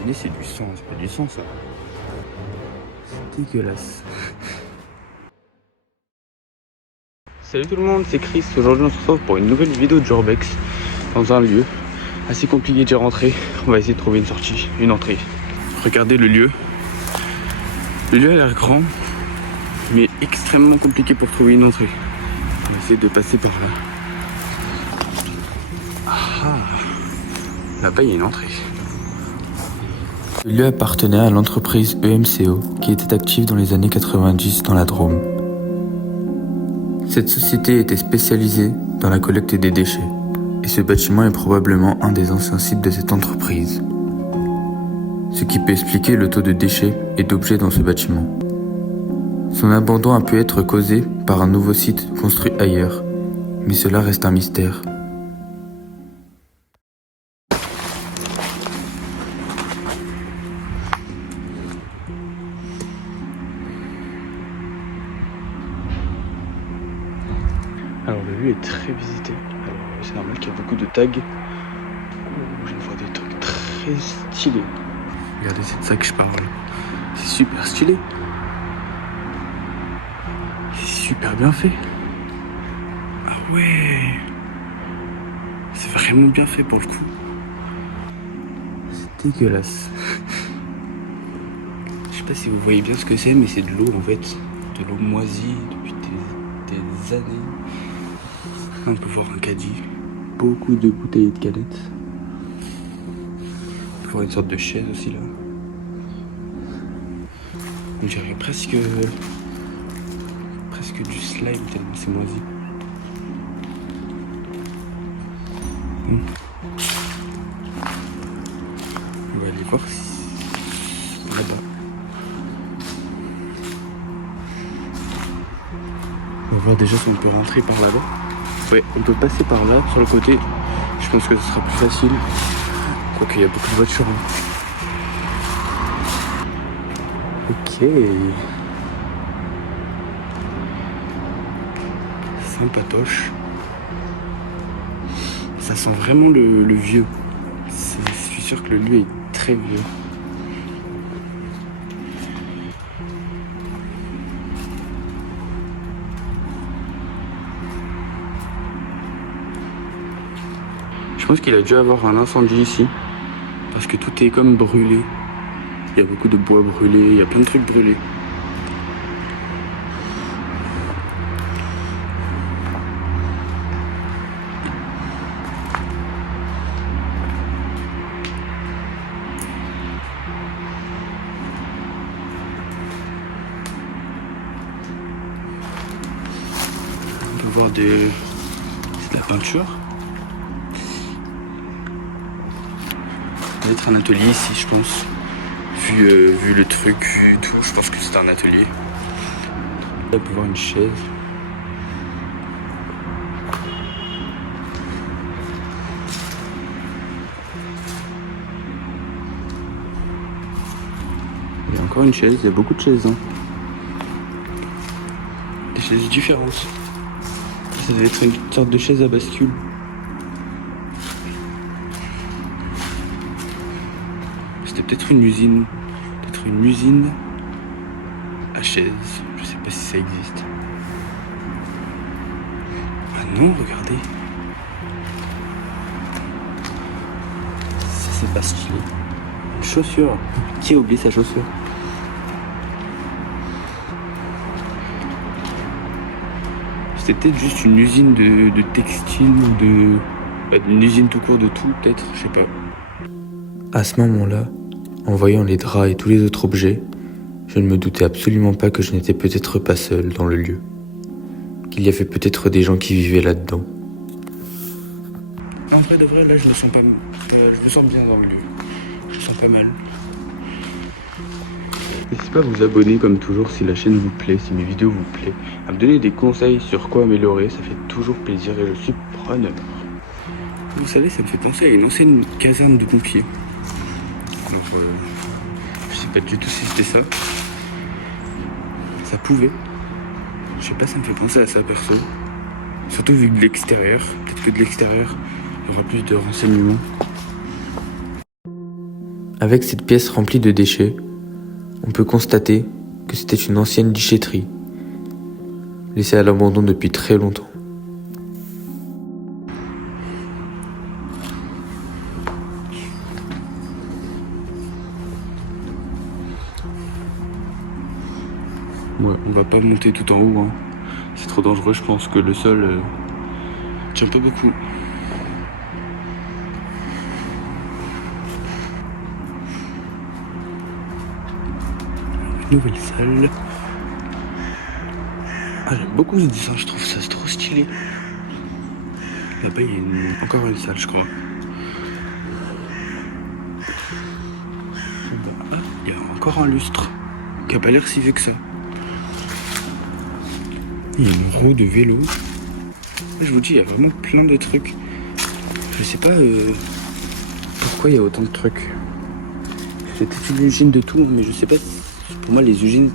stylé, c'est du sang, c'est pas du sang ça. C'est dégueulasse. Salut tout le monde, c'est Chris. Aujourd'hui on se retrouve pour une nouvelle vidéo de Jorbex dans un lieu assez compliqué d'y rentrer. On va essayer de trouver une sortie, une entrée. Regardez le lieu. Le lieu a l'air grand, mais extrêmement compliqué pour trouver une entrée. On va essayer de passer par là. Ah, là-bas il y a une entrée. Le lieu appartenait à l'entreprise EMCO qui était active dans les années 90 dans la Drôme. Cette société était spécialisée dans la collecte des déchets et ce bâtiment est probablement un des anciens sites de cette entreprise. Ce qui peut expliquer le taux de déchets et d'objets dans ce bâtiment. Son abandon a pu être causé par un nouveau site construit ailleurs, mais cela reste un mystère. Alors le lieu est très visité. Alors c'est normal qu'il y a beaucoup de tags. Oh, je vois des trucs très stylés. Regardez, c'est de ça que je parle. C'est super stylé. C'est super bien fait. Ah ouais. C'est vraiment bien fait pour le coup. C'est dégueulasse. Je sais pas si vous voyez bien ce que c'est, mais c'est de l'eau en fait. De l'eau moisie depuis des années. On peut voir un caddie, beaucoup de bouteilles et de canettes. On peut voir une sorte de chaise aussi là. On dirait presque du slime tellement c'est moisi. On va aller voir là-bas. On va voir déjà si on peut rentrer par là-bas. Ouais, on peut passer par là, sur le côté. Je pense que ce sera plus facile. Quoique il y a beaucoup de voitures. Ok. Sympatoche. Ça sent vraiment le vieux. Je suis sûr que le lieu est très vieux. Je pense qu'il a dû avoir un incendie ici, parce que tout est comme brûlé. Il y a beaucoup de bois brûlé, il y a plein de trucs brûlés. On peut voir c'est de la peinture. Il va être un atelier ici, je pense. Vu le truc, vu tout, je pense que c'est un atelier. On peut voir une chaise. Il y a encore une chaise, il y a beaucoup de chaises. Hein. Des chaises différentes. Ça doit être une sorte de chaise à bascule. C'était peut-être une usine à chaises. Je sais pas si ça existe. Ah non, regardez. Ça c'est pas stylé. Une chaussure. Qui a oublié sa chaussure? C'était peut-être juste une usine de textile ou une usine tout court de tout, peut-être, je sais pas. À ce moment-là, en voyant les draps et tous les autres objets, je ne me doutais absolument pas que je n'étais peut-être pas seul dans le lieu. Qu'il y avait peut-être des gens qui vivaient là-dedans. En vrai de vrai, là je me sens pas mal. Je me sens bien dans le lieu. Je me sens pas mal. N'hésitez pas à vous abonner comme toujours si la chaîne vous plaît, si mes vidéos vous plaisent, à me donner des conseils sur quoi améliorer, ça fait toujours plaisir et je suis preneur. Vous savez, ça me fait penser à une ancienne caserne de pompiers. Alors, je sais pas du tout si c'était ça. Ça pouvait. Je sais pas, ça me fait penser à ça perso. Surtout vu de l'extérieur. Peut-être que de l'extérieur, il y aura plus de renseignements. Avec cette pièce remplie de déchets, on peut constater que c'était une ancienne déchetterie, laissée à l'abandon depuis très longtemps. Ouais, on va pas monter tout en haut, hein. C'est trop dangereux, je pense que le sol tient pas beaucoup. Nouvelle salle. Ah, j'aime beaucoup ce dessin, je trouve ça trop stylé. Là-bas, il y a encore une salle, je crois. Ah, il y a encore un lustre qui a pas l'air si vieux que ça. Il y a une roue de vélo. Je vous dis, il y a vraiment plein de trucs. Je sais pas pourquoi il y a autant de trucs. C'est peut-être une usine de tout, mais je sais pas. Pour moi, les usines,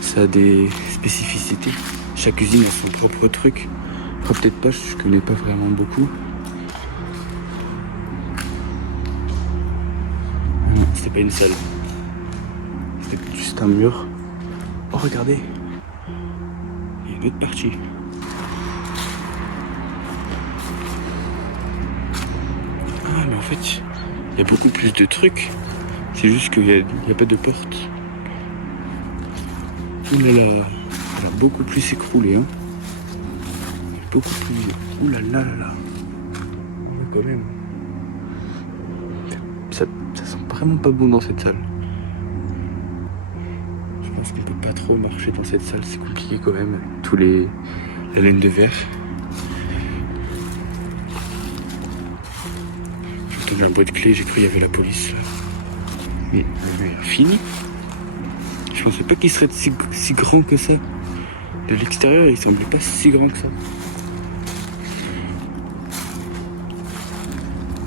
ça a des spécificités. Chaque usine a son propre truc. Enfin, peut-être pas, je connais pas vraiment beaucoup. Non, c'était pas une salle. C'était juste un mur. Oh, regardez. Il y a une autre partie. Ah, mais en fait, il y a beaucoup plus de trucs. C'est juste qu'il n'y a pas de porte. Ouh là là, elle a beaucoup plus écroulé, hein. Beaucoup plus. Ouh là là là là. Quand même. Ça sent vraiment pas bon dans cette salle. Je pense qu'on peut pas trop marcher dans cette salle, c'est compliqué quand même, avec tous la laine de verre. J'ai entendu un bruit de clé, j'ai cru qu'il y avait la police là. Mais le mur est fini. Je pensais pas qu'il serait si grand que ça. De l'extérieur, il semblait pas si grand que ça.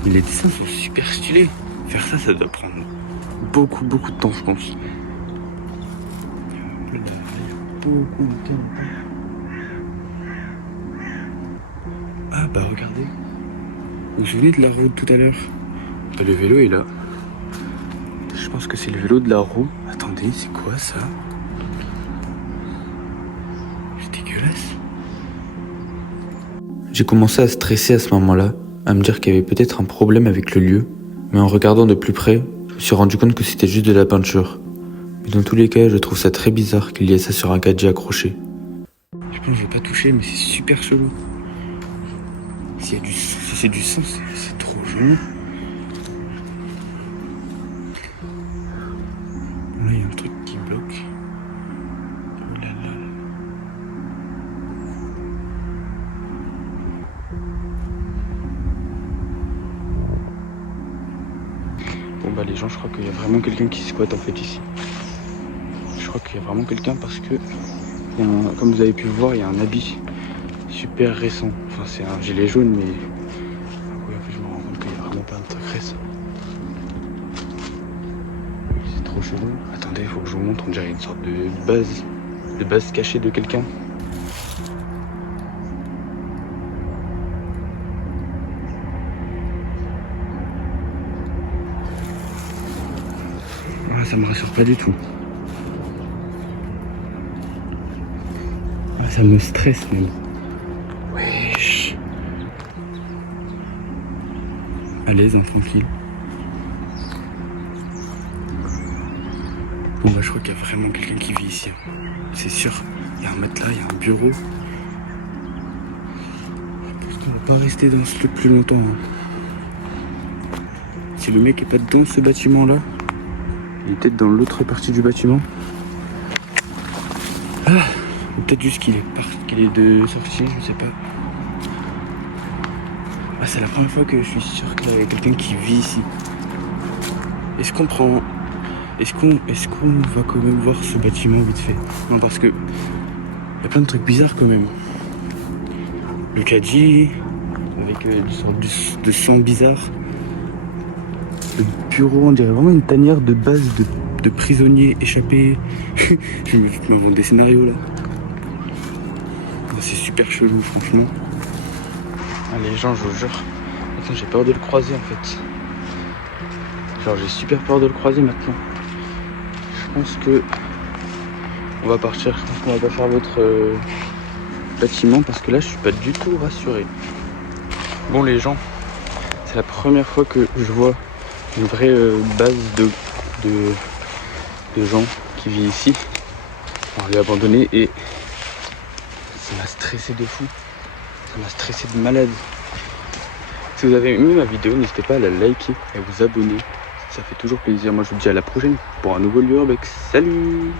Mais les dessins sont super stylés. Faire ça, ça doit prendre beaucoup de temps, je pense. Il y a beaucoup de temps. Ah bah regardez. Vous vous souvenez de la roue de tout à l'heure? Bah, le vélo est là. Je pense que c'est le vélo de la roue. Attendez, c'est quoi ça? C'est dégueulasse. J'ai commencé à stresser à ce moment-là, à me dire qu'il y avait peut-être un problème avec le lieu, mais en regardant de plus près, je me suis rendu compte que c'était juste de la peinture. Mais dans tous les cas, je trouve ça très bizarre qu'il y ait ça sur un gadget accroché. Je pense que je vais pas toucher, mais c'est super chelou. Si c'est du sang, c'est trop jaune. Là, il y a un truc qui bloque. Oh là là. Bon bah les gens, je crois qu'il y a vraiment quelqu'un qui squatte en fait ici. Je crois qu'il y a vraiment quelqu'un parce que, comme vous avez pu le voir, il y a un habit super récent. Enfin c'est un gilet jaune mais... Oui, en fait je me rends compte qu'il y a vraiment plein de trucs récents. C'est trop chelou. Attendez, il faut que je vous montre, on dirait une sorte de base cachée de quelqu'un. Voilà, ça me rassure pas du tout. Ah, ça me stresse même. Wesh. À l'aise, hein, tranquille. Bon bah je crois qu'il y a vraiment quelqu'un qui vit ici. C'est sûr. Il y a un matelas, il y a un bureau. Je pense qu'on va pas rester dans ce truc plus longtemps. Hein. Si le mec est pas dans ce bâtiment là, il est peut-être dans l'autre partie du bâtiment. Ah, ou peut-être juste qu'il est de sortie, je sais pas. Ah, c'est la première fois que je suis sûr qu'il y a quelqu'un qui vit ici. Est-ce qu'on va quand même voir ce bâtiment vite fait? Non, parce que il y a plein de trucs bizarres quand même. Le caddie avec une sorte de son bizarre. Le bureau, on dirait vraiment une tanière de base de prisonniers échappés. Je m'invente des scénarios là. C'est super chelou franchement. Ah, les gens, je vous jure. Attends, j'ai peur de le croiser en fait. Genre j'ai super peur de le croiser maintenant. Je pense que on va partir. Je pense qu'on va pas faire l'autre bâtiment parce que là je suis pas du tout rassuré. Bon les gens, c'est la première fois que je vois une vraie base de gens qui vivent ici. On les a abandonnés et ça m'a stressé de fou. Ça m'a stressé de malade. Si vous avez aimé ma vidéo, n'hésitez pas à la liker et à vous abonner. Ça fait toujours plaisir. Moi je vous dis à la prochaine pour un nouveau lieu urbex. Salut!